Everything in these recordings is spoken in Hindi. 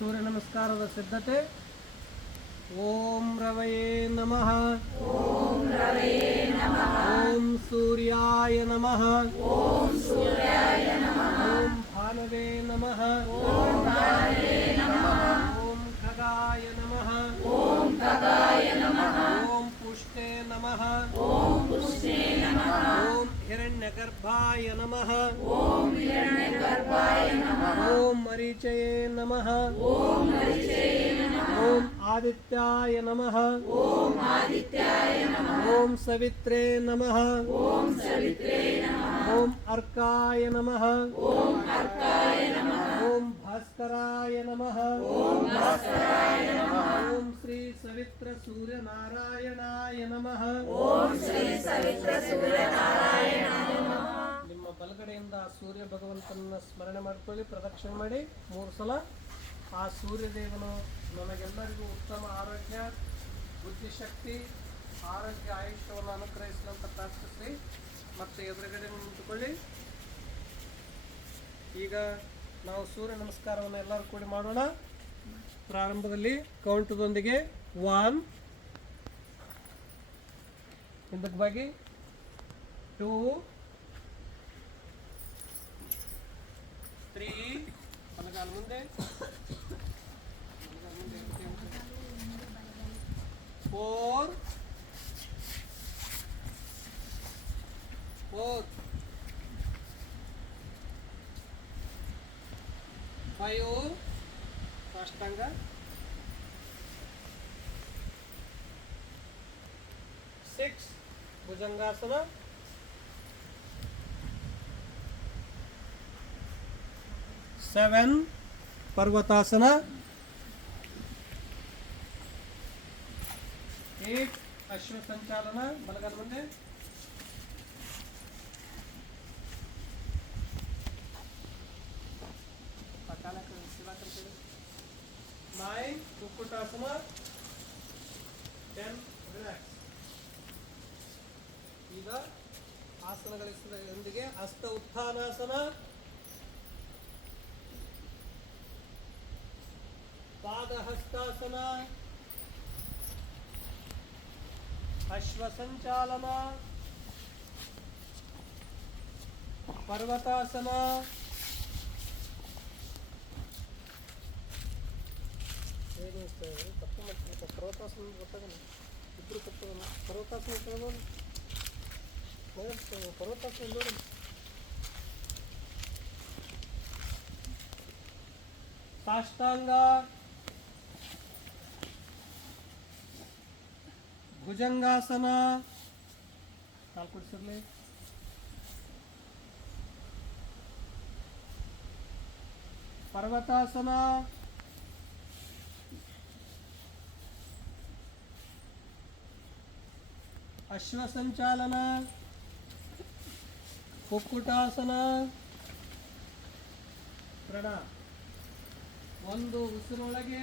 ಸೂರ್ಯ ನಮಸ್ಕಾರದ ಸಿದ್ಧತೆ ಓಂ ರವಯೇ ನಮಃ ಓಂ ಸೂರ್ಯಾಯ ನಮಃ ಓಂ ಭಾನವೇ ನಮಃ ಓಂ ಖಗಾಯ ನಮಃ ಓಂ ಪುಷ್ಟೇ ನಮಃ ಓಂ ಹಿರಣ್ಯಗರ್ಭಾಯ ನಮಃ ಓಂ ಮರೀಚಯೇ ನಮಃ ಓಂ ಆದಿತ್ಯಾಯ ನಮಃ ಓಂ ಸವಿತ್ರೇ ನಮಃ ಓಂ ಅರ್ಕಾಯ ನಮಃ ಓಂ हिरण्यगर्भाय नमः ॐ हिरण्यगर्भाय नमः ॐ मरीचये नमः ॐ मरीचये नमः ॐ आदित्याय नमः ॐ आदित्याय नमः ॐ सवित्रे नमः ॐ सवित्रे नमः ॐ अर्काय नमः ॐ अर्काय नमः ॐ भास्कराय नमः ॐ भास्कराय नमः ॐ श्री सवित्र सूर्यनारायणाय नमः ॐ श्री सवित्र सूर्य ಸೂರ್ಯ ಭಗವಂತನ ಸ್ಮರಣೆ ಮಾಡಿಕೊಳ್ಳಿ, ಪ್ರದಕ್ಷಿಣೆ ಮಾಡಿ, ಮೂರು ಸಲ ಆ ಸೂರ್ಯದೇವನು ನಮಗೆಲ್ಲರಿಗೂ ಉತ್ತಮ ಆರೋಗ್ಯ, ಬುದ್ಧಿಶಕ್ತಿ, ಆರೋಗ್ಯ ಆಯುಷ್ಯವನ್ನು ಅನುಗ್ರಹಿಸಿದಂಥ ಪ್ರಾರ್ಥಿಸಿ ಮತ್ತೆ ಎದುರುಗಡೆ ನಿಂತುಕೊಳ್ಳಿ. ಈಗ ನಾವು ಸೂರ್ಯ ನಮಸ್ಕಾರವನ್ನು ಎಲ್ಲರೂ ಕೂಡಿ ಮಾಡೋಣ. ಪ್ರಾರಂಭದಲ್ಲಿ ಕೌಂಟದೊಂದಿಗೆ ಒನ್ ಹಿಂದಕ್ಕೆ ಬಾಗಿ ಟೂ फोर फोर फाइव कष्ट six bhujangasana seven parvatasana. Eight ashwa sanchalana ಬಲಗಾಲ ಮುಂದೆ. ನೈನ್ ಕುಕ್ಕುಟಾಸನ. ಟೆನ್ ರಿಲ್ಯಾಕ್ಸ್ ಈಗ ಆಸನಗಳೊಂದಿಗೆ ಹಸ್ತ ಉತ್ಥಾನಾಸನ. पादहस्तासना अश्वसञ्चालना पर्वतासना తప్పు పర్వతాసనం కొత్తగా ఇప్పుడు కొత్తగా పర్వతాసనం చదవాలి పర్వతాసనం చూడండి సాష్టాంగ ಪರ್ವತಾಸನ ನೋಡಿ ಸಾಷ್ಟಾಂಗ ಭುಜಂಗಾಸನ ನಾಲ್ಕು ಹೆಸರ್ಲಿ ಪರ್ವತಾಸನ ಅಶ್ವ ಸಂಚಾಲನ ಕುಕ್ಕುಟಾಸನ ಪ್ರಣ ಒಂದು ಉಸಿರೊಳಗೆ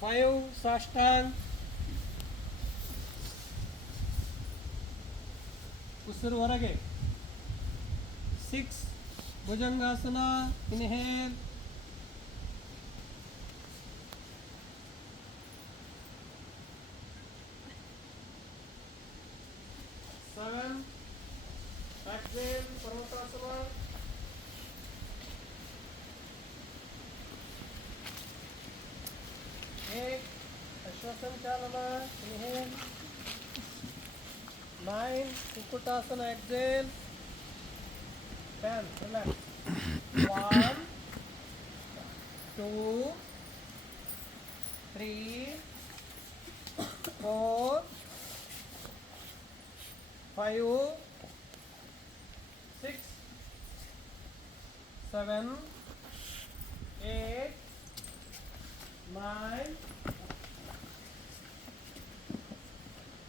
ಫೈವ್ ಸಾಷ್ಟಾಂಗ್ ಉಸಿರು ಹೊರಗೆ six Bhujangasana inhale seven exhale श्वसनचालना inhale nine kukkutasana exhale ten relax one two three four five six seven eight nine,